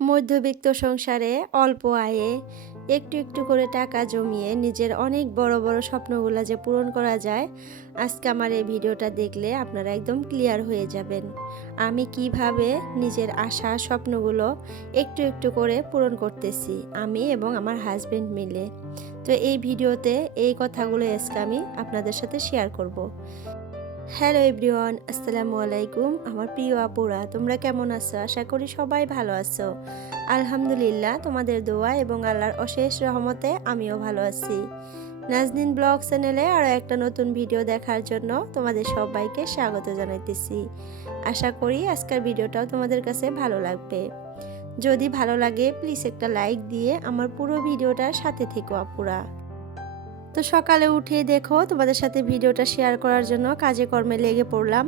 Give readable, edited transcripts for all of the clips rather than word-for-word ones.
মধ্যবিত্ত সংসারে অল্প আয়ে একটু একটু করে টাকা জমিয়ে নিজের অনেক বড় বড় স্বপ্নগুলো যে পূরণ করা যায়, আজকে আমার এই ভিডিওটা দেখলে আপনারা একদম ক্লিয়ার হয়ে যাবেন। আমি কিভাবে নিজের আশা স্বপ্নগুলো একটু একটু করে পূরণ করতেছি, আমি এবং আমার হাজবেন্ড মিলে। তো এই ভিডিওতে এই কথাগুলো আজকে আমি আপনাদের সাথে শেয়ার করব। হ্যালো এভরিওয়ান, আসসালামু আলাইকুম। আমার প্রিয় আপুরা, তোমরা কেমন আছো? আশা করি সবাই ভালো আছো। আলহামদুলিল্লাহ, তোমাদের দোয়া এবং আল্লাহর অশেষ রহমতে আমিও ভালো আছি। নাজনীন ব্লগ চ্যানেলে আরও একটা নতুন ভিডিও দেখার জন্য তোমাদের সবাইকে স্বাগত জানাইতেছি। আশা করি আজকের ভিডিওটাও তোমাদের কাছে ভালো লাগবে। যদি ভালো লাগে প্লিজ একটা লাইক দিয়ে আমার পুরো ভিডিওটার সাথে থেকো আপুরা। তো সকালে উঠে দেখো তোমাদের সাথে ভিডিওটা শেয়ার করার জন্য কাজে কর্মে লেগে পড়লাম।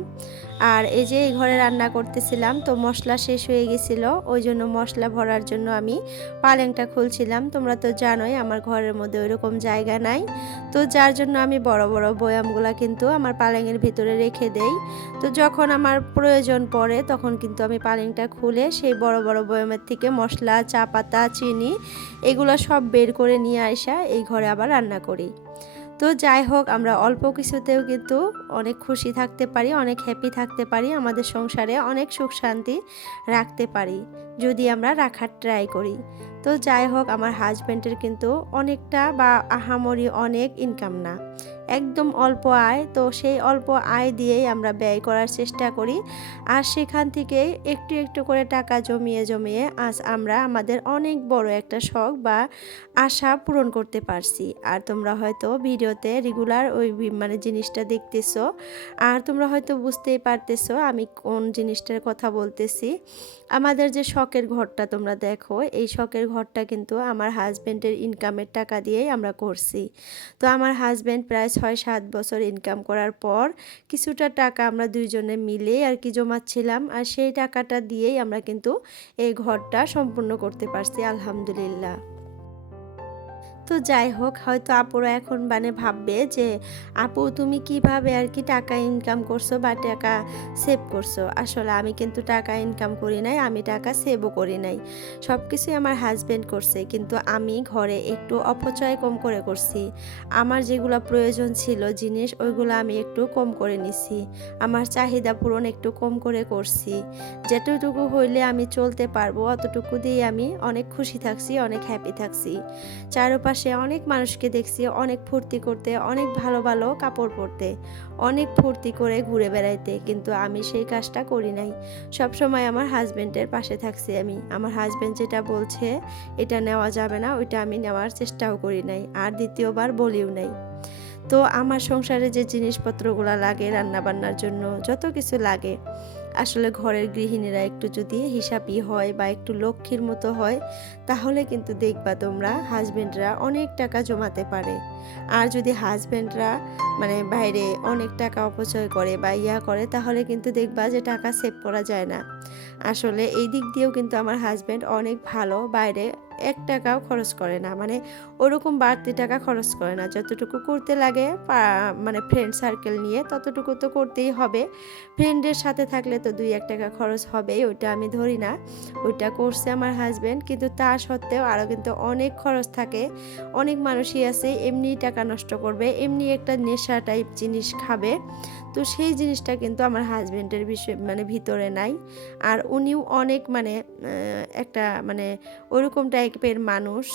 আর এই যে এই ঘরে রান্না করতেছিলাম, তো মশলা শেষ হয়ে গেছিল, ওই জন্য মশলা ভরার জন্য আমি পালেংটা খুলছিলাম। তোমরা তো জানোই আমার ঘরের মধ্যে ওইরকম জায়গা নাই, তো যার জন্য আমি বড় বড় বয়ামগুলা কিন্তু আমার পালেংয়ের ভিতরে রেখে দেই। তো যখন আমার প্রয়োজন পড়ে তখন কিন্তু আমি পালেংটা খুলে সেই বড় বড় বয়ামের থেকে মশলা, চা পাতা, চিনি এগুলো সব বের করে নিয়ে আসা এই ঘরে আবার রান্না করি। তো যাই হোক, আমরা অল্প কিছুতেও কিন্তু অনেক খুশি থাকতে পারি, অনেক হ্যাপি থাকতে পারি, আমাদের সংসারে অনেক সুখ শান্তি রাখতে পারি যদি আমরা রাখার ট্রাই করি। তো যাই হোক, আমার হাজব্যান্ডের কিন্তু অনেকটা বা আহামরি অনেক ইনকাম না, একদম অল্প আয়। তো সেই অল্প আয় দিয়েই আমরা ব্যয় করার চেষ্টা করি, আর সেখান থেকে একটু একটু করে টাকা জমিয়ে জমিয়ে আজ আমরা আমাদের অনেক বড় একটা শখ বা আশা পূরণ করতে পারছি। আর তোমরা হয়তো ভিডিওতে রেগুলার ওই জিনিসটা দেখতেছো, আর তোমরা হয়তো বুঝতেই পারতেছো আমি কোন জিনিসটার কথা বলতেছি। আমাদের যে শখের ঘরটা তোমরা দেখো, এই শখের ঘরটা কিন্তু আমার হাজব্যান্ডের ইনকামের টাকা দিয়েই আমরা করছি। তো আমার হাজব্যান্ড প্রায় 6-7 বছর ইনকাম করার পর কিছুটা টাকা আমরা দুইজনে মিলে আর কি জমাচ্ছিলাম, আর সেই টাকাটা দিয়েই আমরা কিন্তু এই ঘরটা সম্পূর্ণ করতে পারছি আলহামদুলিল্লাহ। তো যাই হোক, হয়তো আপুরা এখন ভাববে যে আপু তুমি কিভাবে আর কি টাকা ইনকাম করছো বা টাকা সেভ করছো। আসলে আমি কিন্তু টাকা ইনকাম করি নাই, আমি টাকা সেভও করি নাই, সব কিছুই আমার হাজব্যান্ড করছে। কিন্তু আমি ঘরে একটু অপচয় কম করে করছি। আমার যেগুলো প্রয়োজন ছিল জিনিস, ওইগুলো আমি একটু কম করে নিছি, আমার চাহিদা পূরণ একটু কম করে করছি। যেটুকু হইলে আমি চলতে পারবো অতটুকু দিয়ে আমি অনেক খুশি থাকছি, অনেক হ্যাপি থাকছি। চারপাশে অনেক মানুষকে দেখছি অনেক ফুর্তি করতে, অনেক ভালো ভালো কাপড় পরতে, অনেক ফুর্তি করে ঘুরে বেড়াইতে, কিন্তু আমি সেই কাজটা করি নাই। সব সময় আমার হাজবেন্ডের পাশে থাকছি আমি। আমার হাজবেন্ড যেটা বলছে এটা নেওয়া যাবে না, ওইটা আমি নেওয়ার চেষ্টাও করি নাই, আর দ্বিতীয়বার বলিও নাই। তো আমার সংসারে যে জিনিসপত্রগুলো লাগে রান্নাবান্নার জন্য, যত কিছু লাগে, আসলে ঘরের গৃহিণীরা একটু যদি হিসাবই হয় বা একটু লক্ষ্মীর মতো হয়, তাহলে কিন্তু দেখবা তোমরা হাজবেন্ডরা অনেক টাকা জমাতে পারে। আর যদি হাজবেন্ডরা বাইরে অনেক টাকা অপচয় করে বা করে, তাহলে কিন্তু দেখবা যে টাকা সেভ করা যায় না। আসলে এই দিক দিয়েও কিন্তু আমার হাজবেন্ড অনেক ভালো, বাইরে 1 টাকাও খরচ করে না, ওরকম বাড়তি টাকা খরচ করে না। যতটুকু করতে লাগে ফ্রেন্ড সার্কেল নিয়ে ততটুকু তো করতেই হবে। ফ্রেন্ডের সাথে থাকলে তো 2-1 টাকা খরচ হবেই, ওইটা আমি ধরি না, ওইটা করছে আমার হাজব্যান্ড। কিন্তু তা সত্ত্বেও আরও কিন্তু অনেক খরচ থাকে। অনেক মানুষই আছে এমনি টাকা নষ্ট করবে, এমনি একটা নেশা টাইপ জিনিস খাবে। তো সেই জিনিসটা কিন্তু আমার হাজব্যান্ডের বিষয় ভিতরে নাই। আর উনিও অনেক একটা ওরকম টাইপের মানুষ,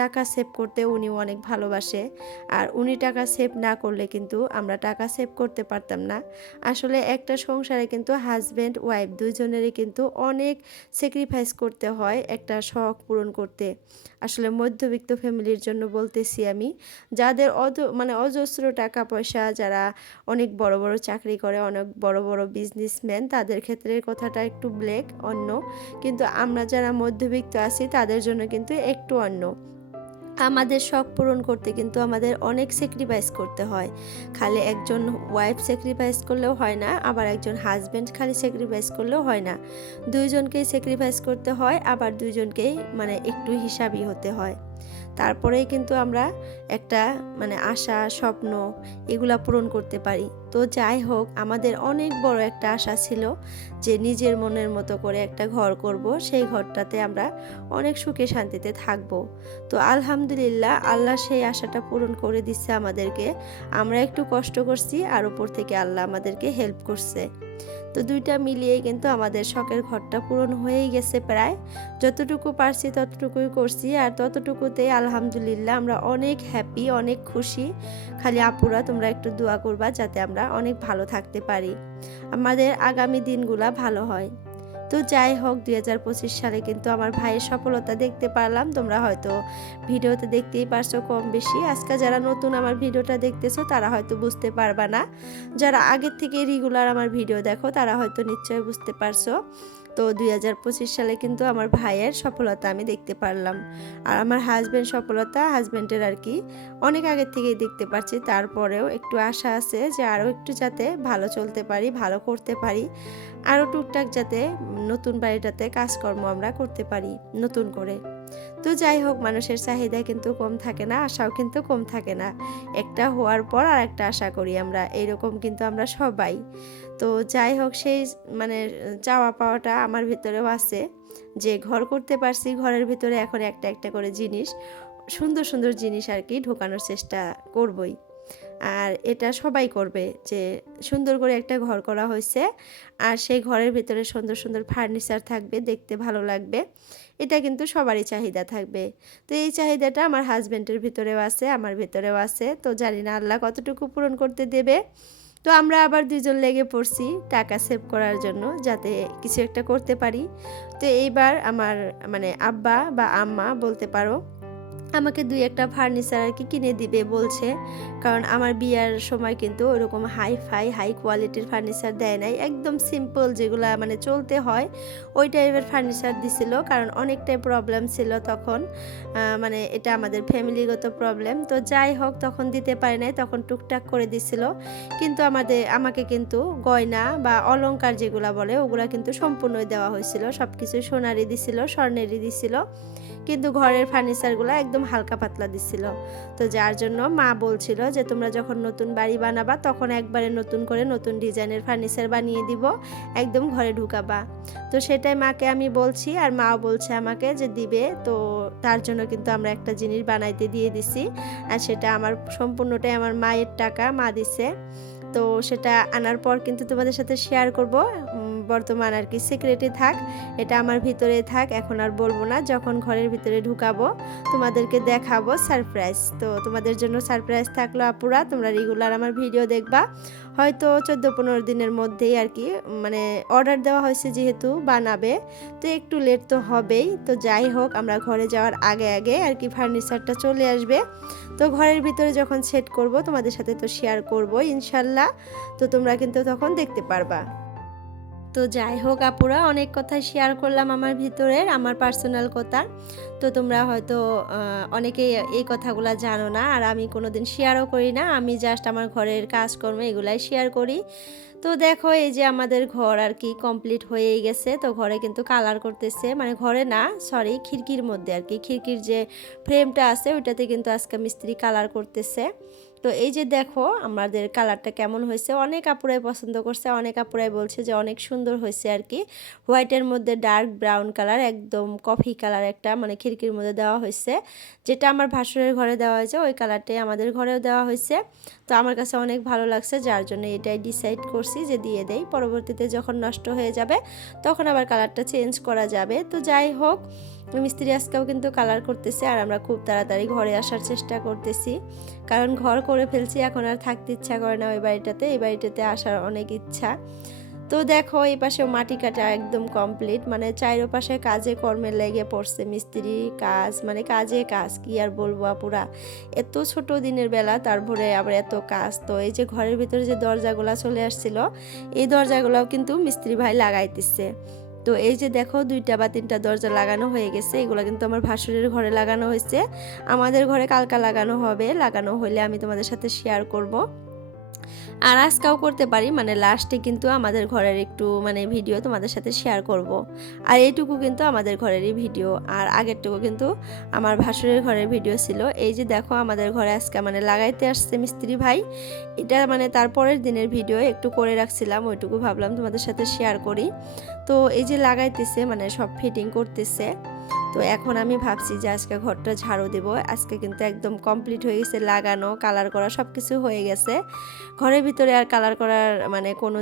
টাকা সেভ করতে উনিও অনেক ভালোবাসে। আর উনি টাকা সেভ না করলে কিন্তু আমরা টাকা সেভ করতে পারতাম না। আসলে একটা সংসারে কিন্তু হাজব্যান্ড ওয়াইফ দুইজনেরই কিন্তু অনেক স্যাক্রিফাইস করতে হয় একটা শখ পূরণ করতে। আসলে মধ্যবিত্ত ফ্যামিলির জন্য বলতেছি আমি, যাদের অজস্র টাকা পয়সা, যারা অনেক বড় বড় চাকরি করে, অনেক বড় বড় বিজনেসম্যান, তাদের ক্ষেত্রে কথাটা একটু ব্ল্যাক অন্য। কিন্তু আমরা যারা মধ্যবিত্ত আছি তাদের জন্য কিন্তু একটু অন্য। আমাদের শখ পূরণ করতে কিন্তু আমাদের অনেক স্যাক্রিফাইস করতে হয়। খালি একজন ওয়াইফ স্যাক্রিফাইস করলেও হয় না, আবার একজন হাজব্যান্ড খালি স্যাক্রিফাইস করলেও হয় না। দুইজনকেই স্যাক্রিফাইস করতে হয়, আবার দুইজনকেই একটু হিসাবই হতে হয়। তারপরেই কিন্তু আমরা একটা মানে আশা স্বপ্ন এগুলা পূরণ করতে পারি। তো যাই হোক, আমাদের অনেক বড় একটা আশা ছিল যে নিজের মনের মতো করে একটা ঘর করব, সেই ঘরটাতে আমরা অনেক সুখে শান্তিতে থাকব। তো আলহামদুলিল্লাহ, আল্লাহ সেই আশাটা পূরণ করে দিচ্ছে আমাদেরকে। আমরা একটু কষ্ট করছি আর উপর থেকে আল্লাহ আমাদেরকে হেল্প করছে। তো দুইটা মিলিয়ে কিন্তু আমাদের শখের ঘরটা পূরণ হয়েই গেছে প্রায়। যতটুকু পারছি ততটুকুই করছি, আর ততটুকুতে আলহামদুলিল্লাহ আমরা অনেক হ্যাপি, অনেক খুশি। খালি আপুরা তোমরা একটু দোয়া করবা যাতে আমরা অনেক ভালো থাকতে পারি, আমাদের আগামী দিনগুলা ভালো হয়। তো যাই হোক, 2025 সালে কিন্তু আমার ভাইয়ের সফলতা দেখতে পারলাম। তোমরা হয়তো ভিডিওতে দেখতেই পারছো কম বেশি। আজকে যারা নতুন আমার ভিডিওটা দেখতেছো তারা হয়তো বুঝতে পারবা না, যারা আগের থেকে রেগুলার আমার ভিডিও দেখো তারা হয়তো নিশ্চয়ই বুঝতে পারছো। তো 2025 সালে কিন্তু আমার ভাইয়ের সফলতা আমি দেখতে পারলাম, আর আমার হাজব্যান্ডের আর কি অনেক আগের থেকেই দেখতে পাচ্ছি। তারপরেও একটু আশা আছে যে আরও একটু যাতে ভালো চলতে পারি, ভালো করতে পারি, আরও টুকটাক যাতে নতুন বাড়িটাতে কাজকর্ম আমরা করতে পারি নতুন করে। তো যাই হোক, মানুষের চাহিদা কিন্তু কম থাকে না, আশাও কিন্তু কম থাকে না। একটা হওয়ার পর আর একটা আশা করি আমরা, এইরকম কিন্তু আমরা সবাই। তো যাই হোক, সেই মানে চাওয়া পাওয়াটা আমার ভিতরেও আছে যে ঘর করতে পারছি, ঘরের ভিতরে এখন একটা একটা করে জিনিস, সুন্দর সুন্দর জিনিস আর কি ঢোকানোর চেষ্টা করবই। আর এটা সবাই করবে যে সুন্দর করে একটা ঘর করা হয়েছে, আর সেই ঘরের ভিতরে সুন্দর সুন্দর ফার্নিচার থাকবে, দেখতে ভালো লাগবে। এটা কিন্তু সবারই চাহিদা থাকবে। তো এই চাহিদাটা আমার হাজব্যান্ডের ভিতরেও আছে, আমার ভিতরেও আছে। তো জানি না আল্লাহ কতটুকু পূরণ করতে দেবে। তো আমরা আবার দুজন লেগে পড়ছি টাকা সেভ করার জন্য, যাতে কিছু একটা করতে পারি। তো এইবার আমার মানে আব্বা বা আম্মা বলতে পারো, আমাকে দুই একটা ফার্নিচার আর কি কিনে দিবে বলছে। কারণ আমার বিয়ার সময় কিন্তু ওরকম হাই কোয়ালিটির ফার্নিচার দেয় নাই, একদম সিম্পল যেগুলা মানে চলতে হয় ওই টাইপের ফার্নিচার দিছিল। কারণ অনেকটাই প্রবলেম ছিল তখন, মানে এটা আমাদের ফ্যামিলিগত প্রবলেম। তো যাই হোক, তখন দিতে পারে নাই, তখন টুকটাক করে দিছিল। কিন্তু আমাকে কিন্তু গয়না বা অলংকার যেগুলা বলে ওগুলা কিন্তু সম্পূর্ণই দেওয়া হয়েছিল, সব কিছু সোনারই দিছিল, স্বর্ণেরই দিছিল, কিন্তু ঘরের ফার্নিচারগুলো একদম হালকা পাতলা দিছিল। তো যার জন্য মা বলছিল যে তোমরা যখন নতুন বাড়ি বানাবা তখন একবারে নতুন করে নতুন ডিজাইনের ফার্নিচার বানিয়ে দিব, একদম ঘরে ঢুকাবা। তো সেটাই মাকে আমি বলছি, আর মাও বলছে আমাকে যে দিবে। তো তার জন্য কিন্তু আমরা একটা জিনিস বানাইতে দিয়ে দিছি, আর সেটা আমার সম্পূর্ণটাই আমার মায়ের টাকা, মা দিছে। তো সেটা আনার পর কিন্তু তোমাদের সাথে শেয়ার করব। বর্তমান আর কি সিক্রেটই থাক, এটা আমার ভিতরেই থাক, এখন আর বলবো না। যখন ঘরের ভিতরে ঢুকাবো তোমাদেরকে দেখাবো সারপ্রাইজ। তো তোমাদের জন্য সারপ্রাইজ থাকলো আপুরা, তোমরা রেগুলার আমার ভিডিও দেখবা। হয়তো 14-15 দিনের মধ্যেই আর কি, মানে অর্ডার দেওয়া হয়েছে যেহেতু বানাবে, তো একটু লেট তো হবেই। তো যাই হোক, আমরা ঘরে যাওয়ার আগে আগে আর কি ফার্নিচারটা চলে আসবে। তো ঘরের ভিতরে যখন সেট করব তোমাদের সাথে তো শেয়ার করব ইনশাল্লাহ। তো তোমরা কিন্তু তখন দেখতে পারবা। তো যাই হোক আপুরা, অনেক কথা শেয়ার করলাম আমার ভিতরের, আমার পার্সোনাল কথা। তো তোমরা হয়তো অনেকেই এই কথাগুলো জানো না, আর আমি কোনোদিন শেয়ারও করি না। আমি জাস্ট আমার ঘরের কাজকর্ম এগুলাই শেয়ার করি। তো দেখো, এই যে আমাদের ঘর আর কি কমপ্লিট হয়েই গেছে। তো ঘরে কিন্তু কালার করতেছে, মানে ঘরে না, সরি, খিড়কির মধ্যে আর কি, খিড়কির যে ফ্রেমটা আছে ওইটাতে কিন্তু আজকে মিস্ত্রি কালার করতেছে। তো এই যে দেখো আমাদের কালারটা কেমন হয়েছে, অনেক আপুরাই পছন্দ করছে, অনেক আপুরাই বলছে যে অনেক সুন্দর হয়েছে আর কি। হোয়াইটের মধ্যে ডার্ক ব্রাউন কালার, একদম কফি কালার একটা মানে খিড়কির মধ্যে দেওয়া হয়েছে। যেটা আমার ভাসুরের ঘরে দেওয়া হয়েছে ওই কালারটাই আমাদের ঘরেও দেওয়া হয়েছে। তো আমার কাছে অনেক ভালো লাগছে, যার জন্য এটাই ডিসাইড করছি যে দিয়ে দেই। পরবর্তীতে যখন নষ্ট হয়ে যাবে তখন আবার কালারটা চেঞ্জ করা যাবে। তো যাই হোক, মিস্ত্রি আজকেও কিন্তু কালার করতেছে, আর আমরা খুব তাড়াতাড়ি ঘরে আসার চেষ্টা করতেছি, কারণ ঘর করে ফেলছি, এখন আর থাকতে ইচ্ছা করে না ওই বাড়িটাতে, এই বাড়িটাতে আসার অনেক ইচ্ছা। তো দেখো, এই পাশে মাটি কাটা একদম কমপ্লিট, মানে চারপাশে কাজে কর্মে লেগে পড়ছে মিস্ত্রি কাজ, মানে কাজে কাজ, কি আর বলবো আপুরা, এত ছোট দিনের বেলা তারপরে আবার এত কাজ। তো এই যে ঘরের ভিতরে যে দরজাগুলো চলে আসছিল, এই দরজাগুলোও কিন্তু মিস্ত্রি ভাই লাগাইতেছে। তো এই যে দেখো 2টা বা 3টা দরজা লাগানো হয়ে গেছে, এগুলো কিন্তু আমার ভাসুরের ঘরে লাগানো হয়েছে, আমাদের ঘরে কালকা লাগানো হবে, লাগানো হলে আমি তোমাদের সাথে শেয়ার করব। আর আজকেও করতে পারি, মানে লাস্টে কিন্তু আমাদের ঘরের একটু মানে ভিডিও তোমাদের সাথে শেয়ার করব। আর এইটুকু কিন্তু আমাদের ঘরেরই ভিডিও, আর আগেরটুকু কিন্তু আমার ভাসুরের ঘরের ভিডিও ছিল। এই যে দেখো আমাদের ঘরে আজকে মানে লাগাইতে আসছে মিস্ত্রি ভাই, এটা মানে তারপরের দিনের ভিডিও একটু করে রাখছিলাম, ওইটুকু ভাবলাম তোমাদের সাথে শেয়ার করি। তো এই যে লাগাইতেছে মানে সব ফিটিং করতেছে। তো এখন আমি ভাবছি যে আজকে ঘরটা ঝাড়ু দেব। আজকে কিন্তু একদম কমপ্লিট হয়ে গেছে, লাগানো কালার করা সব কিছু হয়ে গেছে। ঘরের ভিতরে আর কালার করার মানে কোনো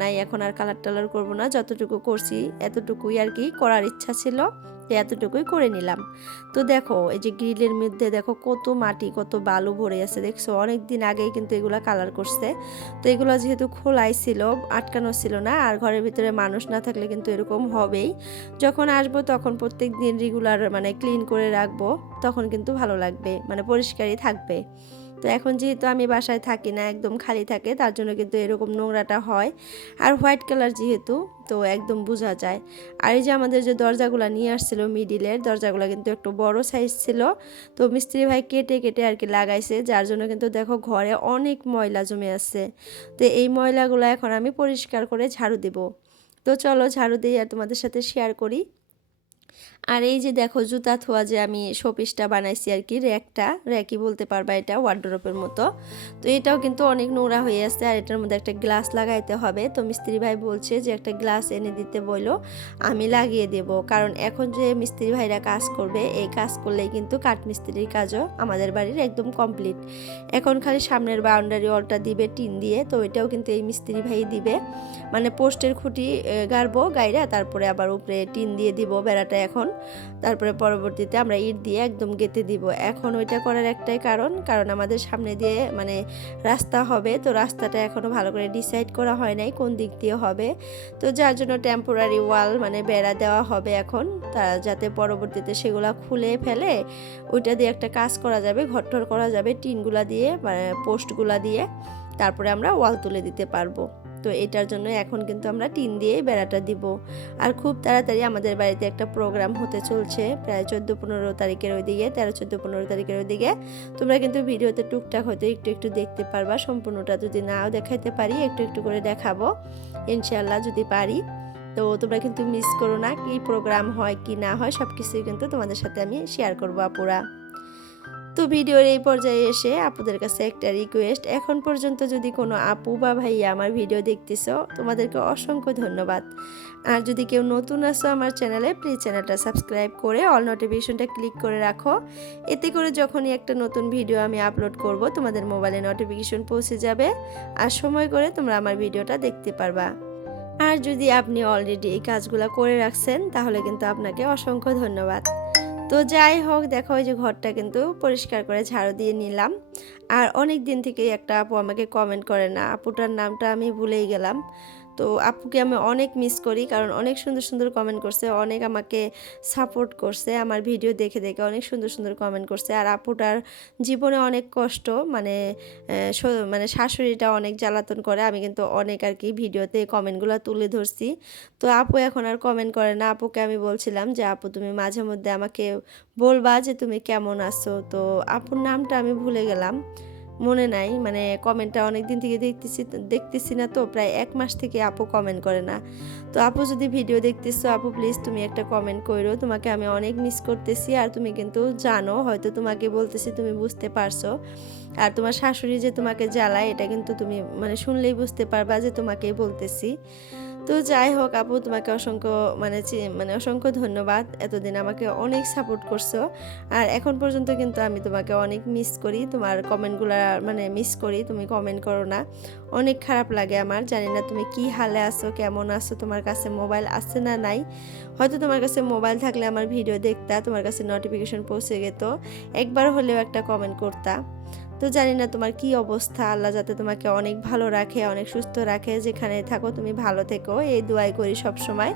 নাই, এখন আর কালার টালার করবো না, যতটুকু করছি এতটুকুই আর কি করার ইচ্ছা ছিল, তো এতটুকুই করে নিলাম। তো দেখো এই যে গ্রিলের মধ্যে দেখো কত মাটি কত বালু ভরে আছে, দেখছো অনেক দিন আগেই কিন্তু এগুলা কালার করছে। তো এগুলো যেহেতু খোলাই ছিল, আটকানো ছিল না, আর ঘরের ভিতরে মানুষ না থাকলে কিন্তু এরকম হবেই। যখন আসবো তখন প্রত্যেক দিন রেগুলার মানে ক্লিন করে রাখবো, তখন কিন্তু ভালো লাগবে, মানে পরিষ্কারই থাকবে। তো এখন যেহেতু আমি বাসায় থাকি না, একদম খালি থাকে, তার জন্য কিন্তু এরকম নোংরাটা হয়। আর হোয়াইট কালার যেহেতু, তো একদম বোঝা যায়। আর এই যে আমাদের যে দরজাগুলো নিয়ে আসছিল মিডিলের দরজাগুলো কিন্তু একটু বড় সাইজ ছিল, তো মিস্ত্রি ভাই কেটে কেটে আর কি লাগাইছে, যার জন্য কিন্তু দেখো ঘরে অনেক ময়লা জমে আছে। তো এই ময়লাগুলো এখন আমি পরিষ্কার করে ঝাড়ু দেব। তো চলো ঝাড়ু দিয়ে আর তোমাদের সাথে শেয়ার করি। আর এই যে দেখো জুতা থোয়া যে আমি শোপিসটা বানাইছি আর কি, র্যাকই বলতে পারবা, এটা ওয়ার্ডরোবের মতো। তো এটাও কিন্তু অনেক নোংরা হয়ে আছে, আর এটার মধ্যে একটা গ্লাস লাগাইতে হবে। তো মিস্ত্রি ভাই বলছে যে একটা গ্লাস এনে দিতে বললো, আমি লাগিয়ে দেব। কারণ এখন যে মিস্ত্রি ভাইরা কাজ করবে, এই কাজ করলেই কিন্তু কাঠমিস্ত্রির কাজও আমাদের বাড়ির একদম কমপ্লিট। এখন খালি সামনের বাউন্ডারি ওয়ালটা দিবে টিন দিয়ে, তো এটাও কিন্তু এই মিস্ত্রি ভাই দিবে। মানে পোস্টের খুঁটি গাড়বো গাইরা, তারপরে আবার উপরে টিন দিয়ে দিব বেড়াটা এখন, তারপরে পরবর্তীতে আমরা ইট দিয়ে একদম গেঁথে দিব। এখন ওইটা করার একটাই কারণ আমাদের সামনে দিয়ে মানে রাস্তা হবে, তো রাস্তাটা এখনও ভালো করে ডিসাইড করা হয় নাই কোন দিক দিয়ে হবে। তো যার জন্য টেম্পোরারি ওয়াল মানে বেড়া দেওয়া হবে এখন, যাতে পরবর্তীতে সেগুলা খুলে ফেলে ওইটা দিয়ে একটা কাজ করা যাবে, ঘরটর করা যাবে টিনগুলা দিয়ে, মানে পোস্টগুলা দিয়ে, তারপরে আমরা ওয়াল তুলে দিতে পারবো। তো এটার জন্য এখন কিন্তু আমরা টিন দিয়ে বেড়াটা দিব। আর খুব তাড়াতাড়ি আমাদের বাড়িতে একটা প্রোগ্রাম হতে চলছে, প্রায় 14-15 তারিখের ওই দিকে, 13-14-15 তারিখের ওই দিকে। তোমরা কিন্তু ভিডিওতে টুকটাক হয়তো একটু একটু দেখতে পারবা, সম্পূর্ণটা যদি নাও দেখাইতে পারি একটু একটু করে দেখাবো ইনশাল্লাহ যদি পারি। তো তোমরা কিন্তু মিস করো না, কি প্রোগ্রাম হয় কি না হয় সব কিছুই কিন্তু তোমাদের সাথে আমি শেয়ার করবো আপুরা। তো ভিডিওর এই পর্যায়ে এসে আপুদের কাছে একটা রিকোয়েস্ট, এখন পর্যন্ত যদি কোনো আপু বা ভাইয়া আমার ভিডিও দেখতেছো, তোমাদেরকে অসংখ্য ধন্যবাদ। আর যদি কেউ নতুন আসো আমার চ্যানেলে, প্লিজ চ্যানেলটা সাবস্ক্রাইব করে অল নোটিফিকেশনটা ক্লিক করে রাখো। এতে করে যখনই একটা নতুন ভিডিও আমি আপলোড করব, তোমাদের মোবাইলে নোটিফিকেশন পৌঁছে যাবে, আর সময় করে তোমরা আমার ভিডিওটা দেখতে পারবা। আর যদি আপনি অলরেডি এই কাজগুলো করে রাখছেন, তাহলে কিন্তু আপনাকে অসংখ্য ধন্যবাদ। তো যাই হোক, দেখো ওই যে ঘরটা কিন্তু পরিষ্কার করে ঝাড়ু দিয়ে নিলাম। আর অনেক দিন থেকেই একটা আপু আমাকে কমেন্ট করে না, আপুটার নামটা আমি ভুলেই গেলাম। তো আপুকে আমি অনেক মিস করি, কারণ অনেক সুন্দর সুন্দর কমেন্ট করছে, অনেক আমাকে সাপোর্ট করছে, আমার ভিডিও দেখে দেখে অনেক সুন্দর সুন্দর কমেন্ট করছে। আর আপুটার জীবনে অনেক কষ্ট, মানে মানে শাশুড়িটা অনেক জ্বালাতন করে, আমি কিন্তু অনেক আর কি ভিডিওতে কমেন্টগুলো তুলে ধরছি। তো আপু এখন আর কমেন্ট করে না। আপুকে আমি বলছিলাম যে আপু তুমি মাঝে মধ্যে আমাকে বলবা যে তুমি কেমন আছো। তো আপুর নামটা আমি ভুলে গেলাম, মনে নাই, মানে কমেন্টটা অনেক দিন থেকে দেখতেছি না, তো প্রায় 1 মাস থেকে আপু কমেন্ট করে না। তো আপু যদি ভিডিও দেখতেছো, আপু প্লিজ তুমি একটা কমেন্ট করো, তোমাকে আমি অনেক মিস করতেছি। আর তুমি কিন্তু জানো, হয়তো তোমাকে বলতেছি তুমি বুঝতে পারছো, আর তোমার শাশুড়ি যে তোমাকে জ্বালায় এটা কিন্তু তুমি মানে শুনলেই বুঝতে পারবা যে তোমাকেই বলতেছি। তো যাই হোক আপু, তোমাকে অসংখ্য মানে অসংখ্য ধন্যবাদ, এতদিন আমাকে অনেক সাপোর্ট করছো। আর এখন পর্যন্ত কিন্তু আমি তোমাকে অনেক মিস করি, তোমার কমেন্টগুলো মানে মিস করি, তুমি কমেন্ট করো না, অনেক খারাপ লাগে আমার। জানি না তুমি কি হালে আছো, কেমন আছো, তোমার কাছে মোবাইল আছে না নাই। হয়তো তোমার কাছে মোবাইল থাকলে আমার ভিডিও দেখতা, তোমার কাছে নোটিফিকেশন পৌঁছে যেত, একবার হলেও একটা কমেন্ট করতা। তো জানি না তোমার কি অবস্থা, আল্লাহ যাতে তোমাকে অনেক ভালো রাখে, অনেক সুস্থ রাখে, যেখানে থাকো তুমি ভালো থেকো, এই দোয়াই করি সব সময়।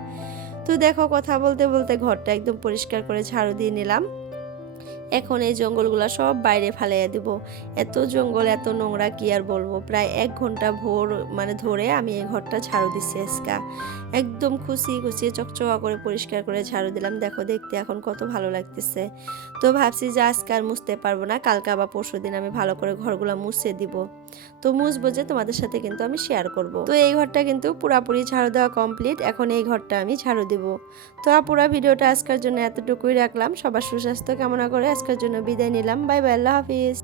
তো দেখো কথা বলতে বলতে ঘরটা একদম পরিষ্কার করে ঝাড়ু দিয়ে নিলাম। এখন এই জঙ্গলগুলো সব বাইরে ফালাইয়া দিব। এত জঙ্গল এত নোংরা কি আর বলবো। প্রায় 1 ঘন্টা ধরে আমি এই ঘরটা ঝাড়ু দিচ্ছি আজকে। একদম খুশিয়ে চকচকা করে পরিষ্কার করে ঝাড়ু দিলাম। দেখো দেখতে এখন কত ভালো লাগতেছে। তো ভাবছি যে আজকে আর মুছতে পারবো না, কালকে বা পরশুদিন আমি ভালো করে ঘরগুলো মুছে দিব। তো মুছবো যে তোমাদের সাথে কিন্তু আমি শেয়ার করব। তো এই ঘরটা কিন্তু পুরাপুরি ঝাড়ু দেওয়া কমপ্লিট। এখন এই ঘরটা আমি ঝাড়ু দিব। তো পুরো ভিডিওটা আজকের জন্য এতটুকুই রাখলাম। সবার সুস্বাস্থ্য কামনা করে আজকের জন্য বিদায় নিলাম। বাই বাই, আল্লাহ হাফিজ।